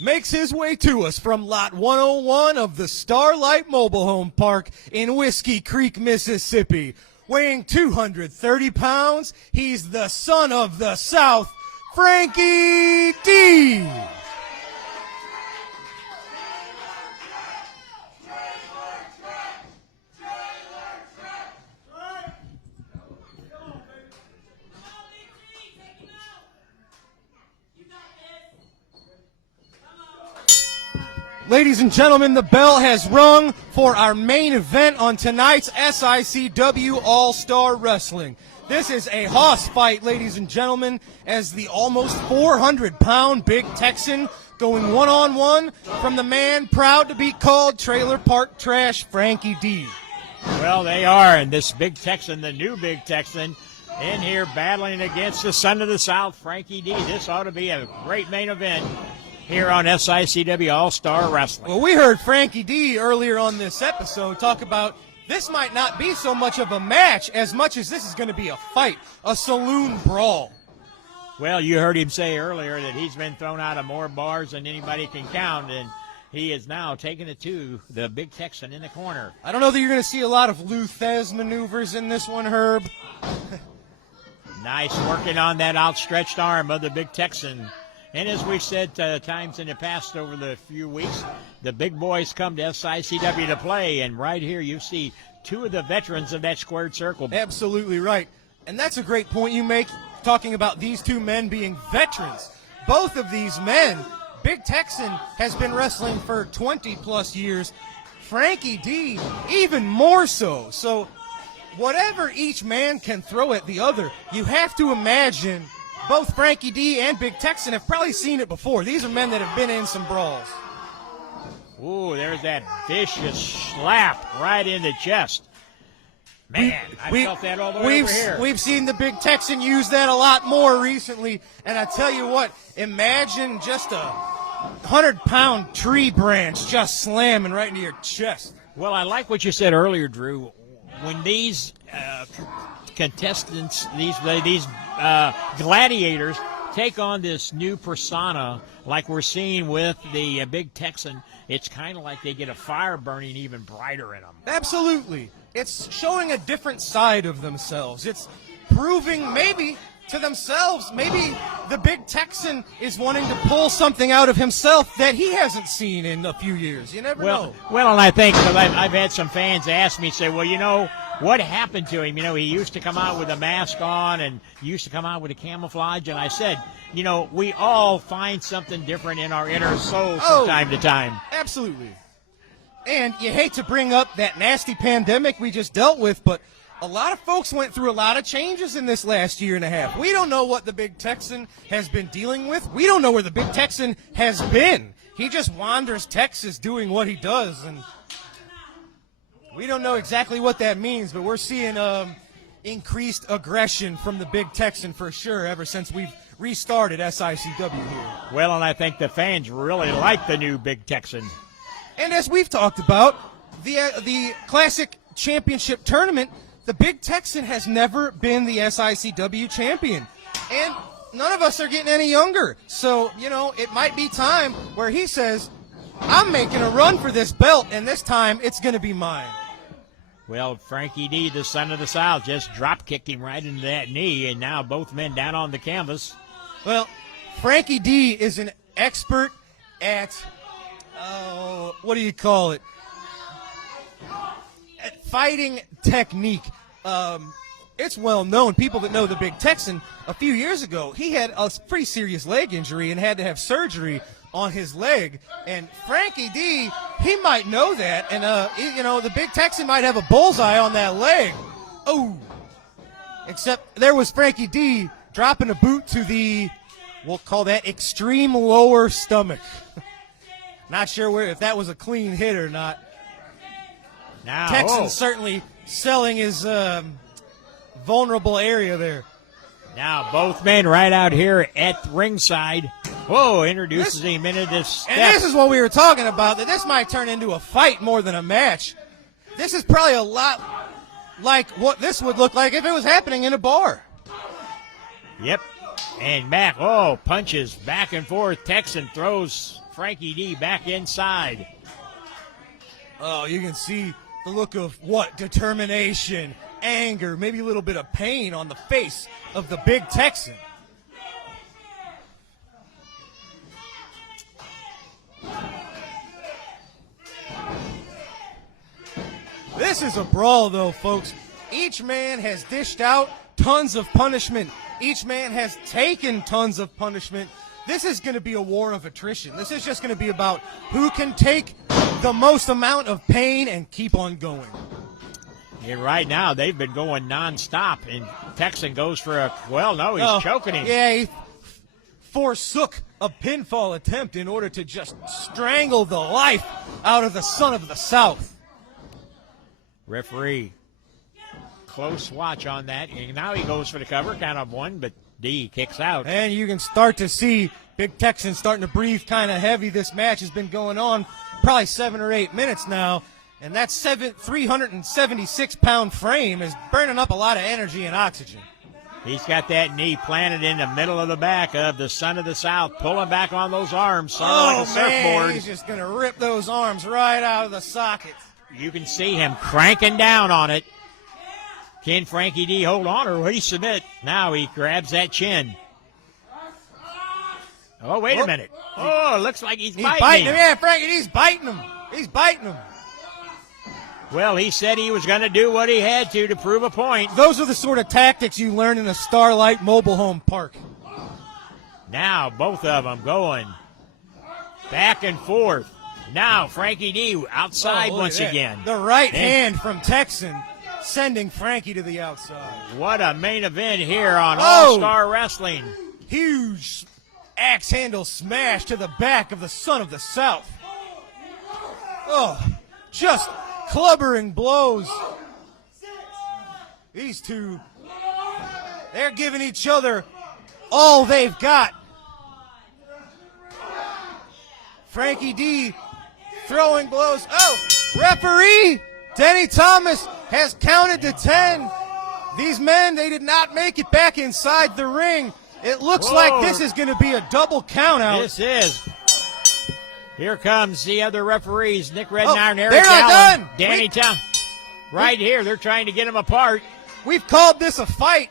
makes his way to us from Lot 101 of the Starlight Mobile Home Park in Whiskey Creek, Mississippi. Weighing 230 pounds, he's the son of the South, Franky D. Ladies and gentlemen, the bell has rung for our main event on tonight's SICW All-Star Wrestling. This is a hoss fight, ladies and gentlemen, as the almost 400-pound Big Texan going one-on-one from the man proud to be called Trailer Park Trash, Franky D. Well, they are, and this Big Texan, the new Big Texan, in here battling against the son of the South, Franky D. This ought to be a great main event here on SICW All-Star Wrestling. Well, we heard Franky D earlier on this episode talk about this might not be so much of a match as much as this is going to be a fight, a saloon brawl. Well, you heard him say earlier that he's been thrown out of more bars than anybody can count, and he is now taking it to the Big Texan in the corner. I don't know that you're going to see a lot of Lou Thez maneuvers in this one, Herb. Nice working on that outstretched arm of the Big Texan. And as we've said times in the past over the few weeks, the big boys come to SICW to play. And right here you see two of the veterans of that squared circle. Absolutely right. And that's a great point you make, talking about these two men being veterans. Both of these men, Big Texan has been wrestling for 20-plus years. Franky D, even more so. So whatever each man can throw at the other, you have to imagine both Franky D and Big Texan have probably seen it before. These are men that have been in some brawls. Ooh, there's that vicious slap right in the chest. Man, I felt that all the way over here. We've seen the Big Texan use that a lot more recently. And I tell you what, imagine just a 100-pound tree branch just slamming right into your chest. Well, I like what you said earlier, Drew. When these contestants, these gladiators take on this new persona like we're seeing with the Big Texan, it's kind of like they get a fire burning even brighter in them. Absolutely. It's showing a different side of themselves. It's proving maybe to themselves, maybe the Big Texan is wanting to pull something out of himself that he hasn't seen in a few years. You never know. Well, and I think, because I've had some fans ask me, say, well, you know, what happened to him? You know, he used to come out with a mask on and used to come out with a camouflage. And I said, you know, we all find something different in our inner soul from time to time. Absolutely. And you hate to bring up that nasty pandemic we just dealt with, but a lot of folks went through a lot of changes in this last year and a half. We don't know what the Big Texan has been dealing with. We don't know where the Big Texan has been. He just wanders Texas doing what he does, and we don't know exactly what that means, but we're seeing increased aggression from the Big Texan for sure ever since we've restarted SICW here. Well, and I think the fans really like the new Big Texan. And as we've talked about, the Classic Championship Tournament, the Big Texan has never been the SICW champion. And none of us are getting any younger. So, you know, it might be time where he says, I'm making a run for this belt, and this time it's going to be mine. Well, Franky D, the son of the South, just drop-kicked him right into that knee, and now both men down on the canvas. Well, Franky D is an expert at, what do you call it? At fighting technique. It's well known. People that know the Big Texan, a few years ago, he had a pretty serious leg injury and had to have surgery on his leg. And Franky D, he might know that. And, you know, the Big Texan might have a bullseye on that leg. Oh. Except there was Franky D dropping a boot to the, we'll call that extreme lower stomach. Not sure if that was a clean hit or not. Now, Texan certainly selling his vulnerable area there. Now both men right out here at ringside. Whoa, introduces him into this step. And this is what we were talking about, that this might turn into a fight more than a match. This is probably a lot like what this would look like if it was happening in a bar. Yep. And punches back and forth. Texan throws Franky D back inside. Oh, you can see the look of what? Determination, anger, maybe a little bit of pain on the face of the big Texan. This is a brawl, though, folks. Each man has dished out tons of punishment. Each man has taken tons of punishment. This is going to be a war of attrition. This is just going to be about who can take the most amount of pain and keep on going. And right now, they've been going nonstop, and Texan goes for a, well, no, he's choking him. Yeah, he forsook a pinfall attempt in order to just strangle the life out of the son of the South. Referee, close watch on that. And now he goes for the cover, count of one, but D kicks out. And you can start to see Big Texan starting to breathe kind of heavy. This match has been going on probably 7 or 8 minutes now. And that 376-pound frame is burning up a lot of energy and oxygen. He's got that knee planted in the middle of the back of the son of the South, pulling back on those arms, sort of like a surfboard. Man, he's just going to rip those arms right out of the sockets. You can see him cranking down on it. Can Franky D hold on, or will he submit? Now he grabs that chin. Oh, wait a minute. Oh, it looks like he's biting him. Yeah, Franky D's biting him. He's biting him. Well, he said he was going to do what he had to prove a point. Those are the sort of tactics you learn in a Starlight mobile home park. Now both of them going back and forth. Now Franky D outside once again. The right hand from Texan sending Franky to the outside. What a main event here on All-Star Wrestling. Huge axe handle smash to the back of the son of the South. Oh, just clubbering blows. These two, they're giving each other all they've got. Franky D throwing blows. Oh, referee Denny Thomas has counted to 10. These men, they did not make it back inside the ring. It looks like this is going to be a double count out. This is. Here comes the other referees, Nick Rednine and Eric they're not Allen. done. Danny Thomas. Right here, they're trying to get them apart. We've called this a fight.